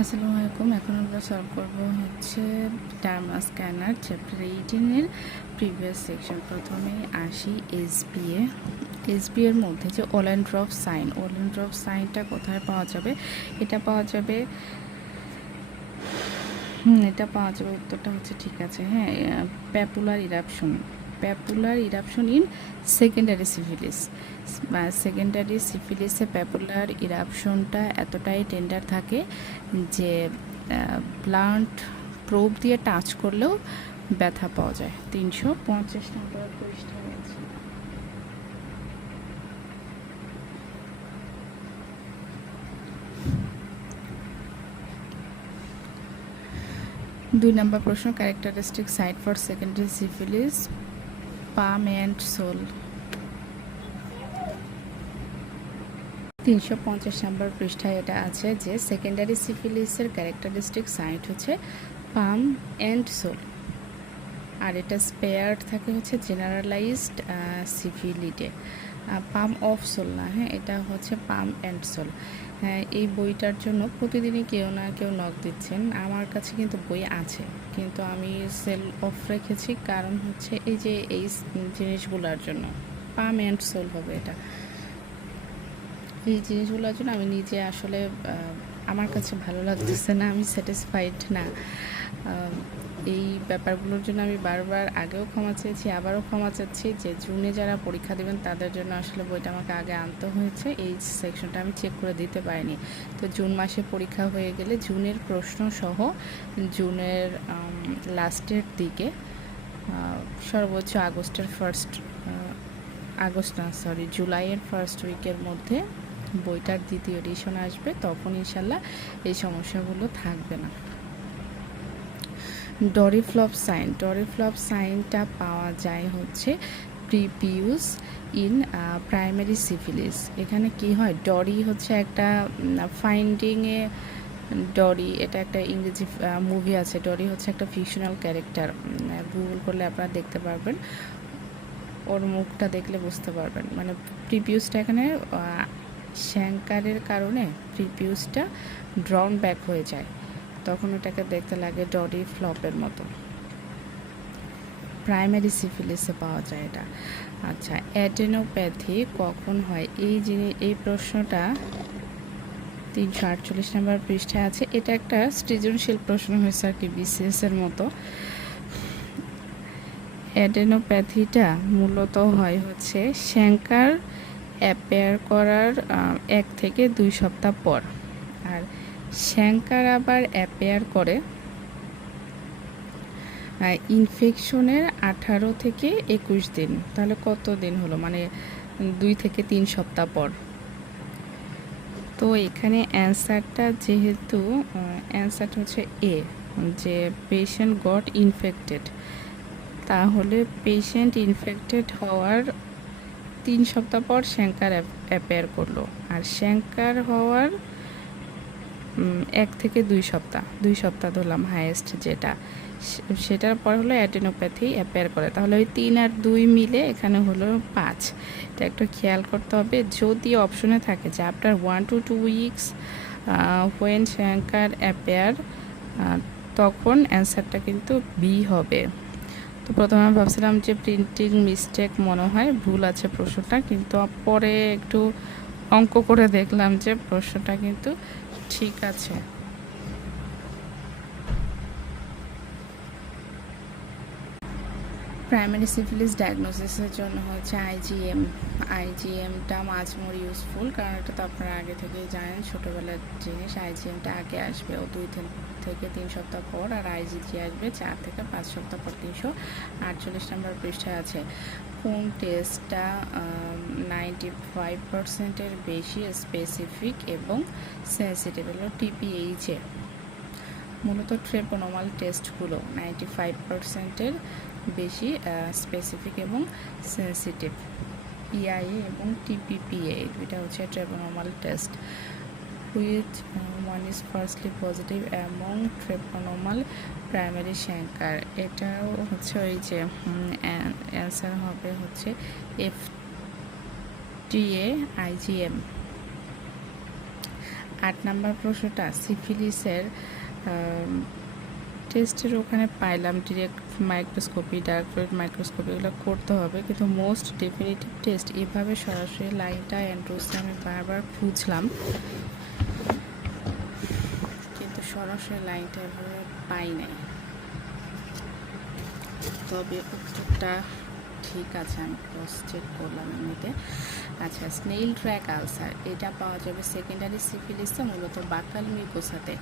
আসসালামু আলাইকুম। এখন আমরা সলভ করব হচ্ছে টার্মা স্ক্যানার চ্যাপ্টার 18 প্রিভিয়াস সেকশন। প্রথমে আসি এসবি এর মধ্যে যে ওলেন্ড্রফ সাইনটা কোথায় পাওয়া যাবে? এটা পাওয়া যাবে উত্তরটা হচ্ছে ঠিক আছে, হ্যাঁ, প্যাপুলার ইরাপশন ইন সেকেন্ডারি সিফিলিসে প্যাপুলার ইরাপশনটা এতটাই টেন্ডার থাকে যে ব্লান্ট প্রোব দিয়ে টাচ করলেও ব্যথা পাওয়া যায়। 350 নম্বর পৃষ্ঠা আছে। দুই নম্বর প্রশ্ন, characteristic site for secondary syphilis, palm and sole. 350 নম্বর পৃষ্ঠায় এটা আছে যে সেকেন্ডারি সিফিলিসের ক্যারেক্টারিস্টিক সাইট হচ্ছে পাম অ্যান্ড সোল, আর এটা স্পেয়ার্ড থাকে হচ্ছে জেনারেলাইজড সিফিলিটে। পাম অফ সোল না, হ্যাঁ, এটা হচ্ছে পাম অ্যান্ড সোল। হ্যাঁ, এই বইটার জন্য প্রতিদিনই কেউ না কেউ নক দিচ্ছেন। আমার কাছে কিন্তু বই আছে, কিন্তু আমি সেল অফ রেখেছি, কারণ হচ্ছে এই যে এই জিনিসগুলোর জন্য পাম অ্যান্ড সোল হবে এটা। এই জিনিসগুলোর জন্য আমি নিজে আসলে আমার কাছে ভালো লাগতেছে না, আমি স্যাটিসফাইড না। এই ব্যাপারগুলোর জন্য আমি বারবার আগেও ক্ষমা চেয়েছি, আবারও ক্ষমা চাচ্ছি যে জুনে যারা পরীক্ষা দেবেন তাদের জন্য আসলে বইটা আমাকে আগে আনতে হয়েছে। এই সেকশনটা আমি চেক করে দিতে পারিনি। তো জুন মাসে পরীক্ষা হয়ে গেলে জুনের প্রশ্ন সহ জুনের লাস্টের দিকে সর্বোচ্চ জুলাইয়ের ফার্স্ট উইকের মধ্যে বইটার দ্বিতীয় এডিশন আসবে, তখন ইনশাল্লাহ এই সমস্যাগুলো থাকবে না। ডরিফ্লপ সাইনটা পাওয়া যায় হচ্ছে প্রিপিউস ইন প্রাইমারি সিফিলিস। এখানে কি হয়, ডরি হচ্ছে একটা ফাইন্ডিংয়ে ডরি, এটা একটা ইংরেজি মুভি আছে। ডরি হচ্ছে একটা ফিকশনাল ক্যারেক্টার, গুগল করলে আপনারা দেখতে পারবেন, ওর মুখটা দেখলে বুঝতে পারবেন। মানে প্রিপিউসটা এখানে শ্যাঙ্কারের কারণে প্রিপিউসটা ড্রন ব্যাক হয়ে যায়, তখন ওটাকে দেখতে লাগে ডরি ফ্লপের মতো। প্রাইমারি সিফিলিসে পাওয়া যায় এটা। আচ্ছা, অ্যাডেনোপ্যাথি কখন হয়? এই প্রশ্নটা 348 নম্বর পৃষ্ঠায় আছে। এটা একটা সৃজনশীল প্রশ্ন হয়েছে আর কি, বিসিএস এর মতো। অ্যাডেনোপ্যাথিটা মূলত হয় হচ্ছে শ্যাঙ্কার অ্যাপেয়ার করার 1 থেকে 2 সপ্তাহ পর, আর শ্যাঙ্কার আবার অ্যাপেয়ার করে ইনফেকশনের 18 থেকে 21 দিন। তাহলে কত দিন হলো? মানে 2 থেকে 3 সপ্তাহ পর। তো এখানে অ্যান্সারটা যেহেতু অ্যান্সারটা হচ্ছে এ, যে পেশেন্ট গট ইনফেক্টেড, তাহলে পেশেন্ট ইনফেক্টেড হওয়ার 3 সপ্তাহ পর শ্যাঙ্কার অ্যাপেয়ার করলো, আর শ্যাঙ্কার হওয়ার 1 থেকে 2 সপ্তাহ ধরলাম হাইয়েস্ট, সেটার পর হলো অ্যাডেনোপ্যাথি অ্যাপেয়ার করে। তাহলে ওই 3 আর 2 মিলে এখানে হলো 5। এটা একটু খেয়াল করতে হবে। যদি অপশনে থাকে যে after 1 to 2 weeks when chancre appear, তখন অ্যান্সারটা কিন্তু বি হবে। তো প্রথমে আমি ভাবছিলাম যে প্রিন্টিং মিস্টেক মনে হয়, ভুল আছে প্রশ্নটা, কিন্তু পরে একটু অঙ্ক করে দেখলাম যে প্রশ্নটা কিন্তু ঠিক আছে। প্রাইমারি সিফিলিস ডায়াগনোসিসের জন্য হচ্ছে আইজিএমটা মাঝ মোর ইউজফুল, কারণ এটা তো আপনারা আগে থেকেই জানেন, ছোটোবেলার জিনিস। আইজিএমটা আগে আসবে ও 2 থেকে 3 সপ্তাহ পর, আর আইজিজি আসবে 4 থেকে 5 সপ্তাহ পর। 348 নম্বর পৃষ্ঠায় আছে। কোন টেস্টটা 95%-এর বেশি স্পেসিফিক এবং সেন্সিটিভ? হলো টিপিএইচে। মূলত ট্রেপোনোমাল টেস্টগুলো 95%-এর বেশি স্পেসিফিক এবং সেন্সিটিভ। ইআইএ এবং টিপিপিএ দুইটা হচ্ছে treponemal test. Which one is firstly positive among treponemal primary chancre? এটাও হচ্ছে ওই যে অ্যান্সার হবে হচ্ছে এফটিএ আইজিএম। 8 নাম্বার প্রশ্নটা সিফিলিসের টেস্টের ওখানে পাইলাম ডিরেক্ট মাইক্রোস্কোপি, ডার্ক মাইক্রোস্কোপি এগুলো করতে হবে, কিন্তু মোস্ট ডেফিনেটিভ টেস্ট এভাবে সরাসরি লাইনটা অ্যান্ড্রোসে আমি বারবার খুঁজলাম, কিন্তু সরাসরি লাইনটা এভাবে পাই নাই। তবে উত্তরটা ঠিক আছে, আমি ক্রস চেক করলাম এমনিতে। আচ্ছা, স্নেইল ট্র্যাক আলসার এটা পাওয়া যাবে সেকেন্ডারি সিফিলিসে, মূলত বাকাল মিউকোসাতে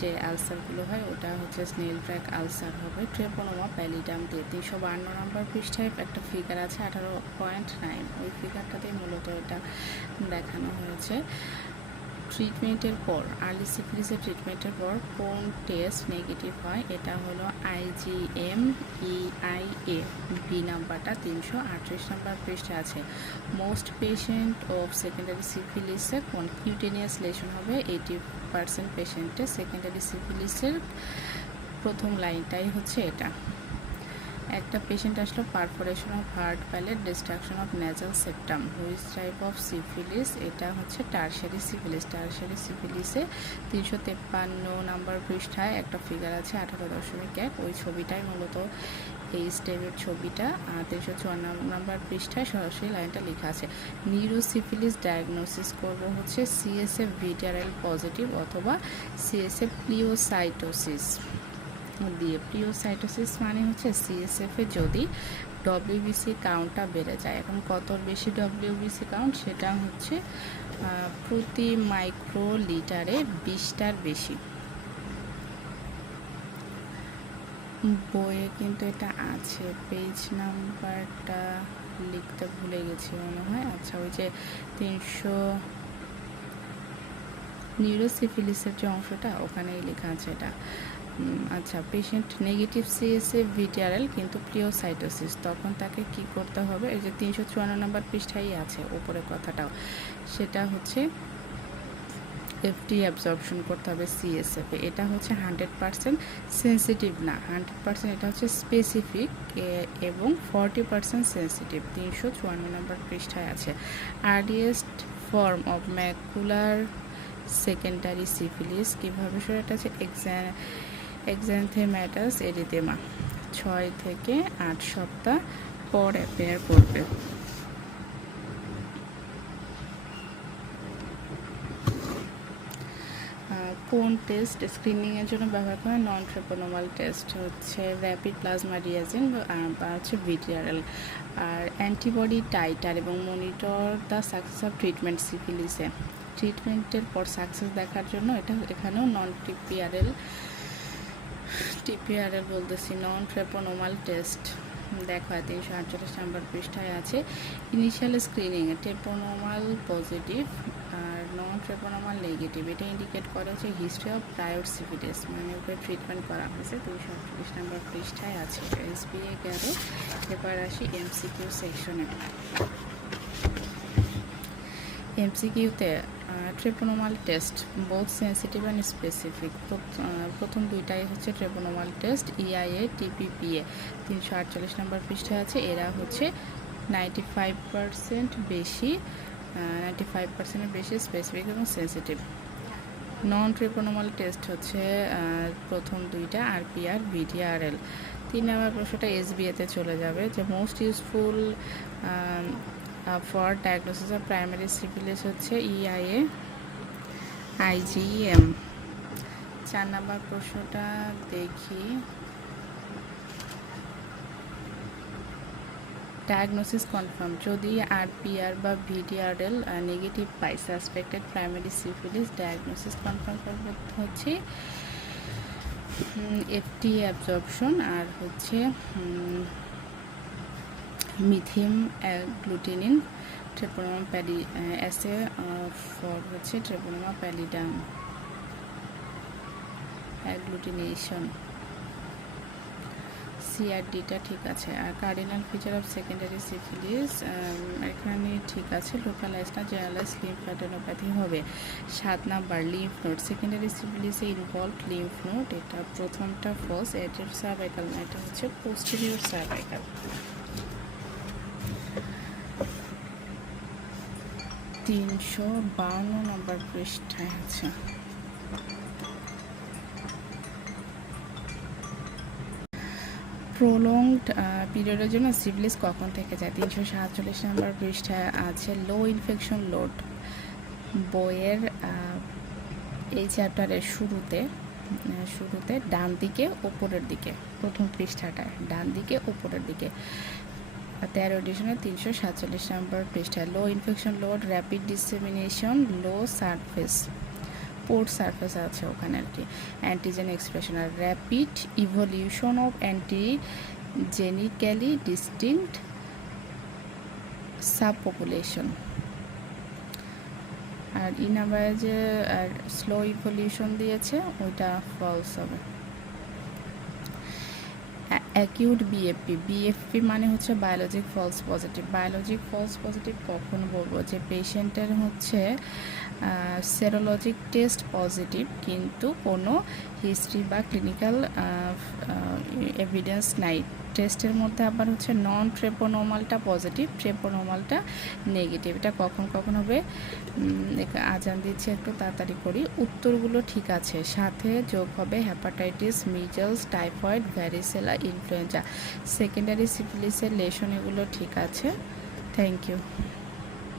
যে আলসারগুলো হয় ওটা হচ্ছে স্নেইল ট্র্যাক আলসার হবে। ট্রেপোনোমা প্যালিডাম দিয়ে 352 নম্বর পৃষ্ঠায় একটা ফিগার আছে 18.9, ওই ফিগারটাতেই মূলত এটা দেখানো হয়েছে। ট্রিটমেন্টের পর আর্লি সিফিলিসের ট্রিটমেন্টের পর কোন টেস্ট নেগেটিভ হয়? এটা হলো IgM EIA, বি নাম্বারটা 338 নম্বর পৃষ্ঠা আছে। মোস্ট পেশেন্ট অফ সেকেন্ডারি সিফিলিসে কোন কিউটেনিয়াস লেশন হবে? 80% পেশেন্টে সেকেন্ডারি সিফিলিসের প্রথম লাইনটাই হচ্ছে এটা। একটা পেশেন্ট আসলো perforation of hard palate, destruction of nasal septum, which type of syphilis? এটা হচ্ছে টারশারি সিফিলিস। টারশারি সিফিলিসে 353 নম্বর পৃষ্ঠায় একটা ফিগার আছে 18.1, ওই ছবিটাই মূলত এই স্টেপের ছবিটা। 354 নম্বর পৃষ্ঠায় সরাসরি লাইনটা লেখা আছে। নিউরোসিফিলিস ডায়াগনোসিস করব হচ্ছে CSF ভিটারেল পজিটিভ অথবা CSF প্লিওসাইটোসিস দিয়ে। প্লিওসাইটোসিস মানে হচ্ছে CSF এ যদি WBC কাউন্টটা বেড়ে যায়। এখন কত বেশি WBC কাউন্ট? সেটা হচ্ছে প্রতি মাইক্রো লিটারে 20টার বেশি। বইয়ে কিন্তু এটা আছে, পেজ নাম্বারটা লিখতে ভুলে গেছি মনে হয়। আচ্ছা, ওই যে 300 নিউরোসিফিলিসের যে অংশটা ওখানেই লেখা আছে এটা। আচ্ছা, পেশেন্ট নেগেটিভ CSF ভিটারেল কিন্তু প্লিওসাইটোসিস, তখন তাকে কি করতে হবে? এই যে 354 নম্বর পৃষ্ঠায় আছে উপরে কথাটাও, সেটা হচ্ছে FT অ্যাবজর্পশন করতে হবে CSF এ। এটা হচ্ছে 100% সেন্সিটিভ না, 100% এটা হচ্ছে স্পেসিফিক এবং 40% সেন্সিটিভ। 354 নম্বর পৃষ্ঠায় আছে। Earliest form of macular secondary syphilis কীভাবে শুরু? এটা হচ্ছে এক্সানথেমাটাস এরিথেমা, 6 থেকে 8 সপ্তাহ পর অ্যাপিয়ার করবে। কোন টেস্ট স্ক্রিনিংয়ের জন্য ব্যবহার করে? নন ট্রেপোনোমাল টেস্ট হচ্ছে র্যাপিড প্লাজমা রিয়াজেন্ট বা হচ্ছে ভিটিআরএল। আর অ্যান্টিবডি টাইটার এবং monitor the success of treatment সিফিলিসে, ট্রিটমেন্টের পর সাকসেস দেখার জন্য এটা এখানেও নন টিপিআরএল বলতেছি, নন ট্রেপোনোমাল টেস্ট দেখা হয় 348 নম্বর পৃষ্ঠায় আছে। ইনিশিয়াল স্ক্রিনিং ট্রেপোনোমাল পজিটিভ আর নন ট্রেপোনোমাল নেগেটিভ, এটা ইন্ডিকেট করে যে হিস্ট্রি অফ প্রায়র সিফিলিস, মানে ওকে ট্রিটমেন্ট করা হয়েছে। 238 নম্বর পৃষ্ঠায় আছে। SBA গেল। এবার আসি MCQ সেকশনে। MCQতে treponemal test both sensitive and specific, প্রথম দুইটাই হচ্ছে ট্রেপোনোমাল টেস্ট। EIA TPPA 348 নম্বর পৃষ্ঠায় আছে। এরা হচ্ছে 95% বেশি, 95%-এর বেশি স্পেসিফিক এবং সেন্সিটিভ। নন ট্রেপোনোমাল টেস্ট হচ্ছে প্রথম দুইটা RPR VTRL। 3 নম্বর প্রশ্নটা SBA-তে চলে যাবে, যে most useful for diagnosis of primary syphilis হচ্ছে EIA IgM। 4 নম্বর প্রশ্নটা দেখি, ডায়াগনোসিস কনফার্ম যদি RPR বা VTRL নেগেটিভ পাই suspected primary syphilis, diagnosis confirm করতে হচ্ছে FT অ্যাবজর্পশন আর হচ্ছে মিথিম গ্লুটিনিন ট্রেপোনোমা প্যালি অ্যাসে ফর হচ্ছে ট্রেপোনোমা প্যালিডাম অ্যাগ্লুটিনেশন। CRDটা ঠিক আছে। আর cardinal feature of secondary syphilis এখানে ঠিক আছে, লোকালাইজ না জেনারেলাইজ লিম্ফ্যাডেনোপ্যাথি হবে। 7 নাম্বার লিম্ফ নোড, সেকেন্ডারি সিফিলিসে ইনভলভ লিম্ফ নোড, এটা প্রথমটা ফলস, এটা সার্ভাইকাল না, এটা হচ্ছে পোস্টেরিয়র সার্ভাইকাল। 352 নম্বর পৃষ্ঠায় আছে। প্রলংড পিরিয়ডের জন্য সিফিলিস কখন থেকে যায়? 347 নম্বর পৃষ্ঠায় আছে লো ইনফেকশন লোড। বইয়ের এই চ্যাপ্টারের শুরুতে ডান দিকে ওপরের দিকে, প্রথম পৃষ্ঠাটায় ডান দিকে ওপরের দিকে 13 এডিশনে 347 নম্বর পৃষ্ঠায় low infection load, rapid dissemination, low surface, port surface আছে ওখানে আর কি, অ্যান্টিজেন এক্সপ্রেশন আর rapid evolution of antigenically distinct subpopulation. আর ই নাম্বারে যে স্লো ইভলিউশন দিয়েছে ওইটা ফলস হবে। অ্যাকিউট বিএফপি মানে হচ্ছে biologic false positive. Biologic false positive কখন বলবো? যে পেশেন্টের হচ্ছে সেরোলজিক টেস্ট পজিটিভ কিন্তু কোনো হিস্ট্রি বা ক্লিনিক্যাল এভিডেন্স নাই। টেস্টের মধ্যে আবার হচ্ছে নন ট্রেপোনোমালটা পজিটিভ, ট্রেপোনোমালটা নেগেটিভ। এটা কখন হবে? আজান দিচ্ছে, একটু তাড়াতাড়ি করি। উত্তরগুলো ঠিক আছে, সাথে যোগ হবে hepatitis, measles, typhoid, varicella, influenza. Secondary সিফিলিসের লেশন এগুলো ঠিক আছে। Thank you.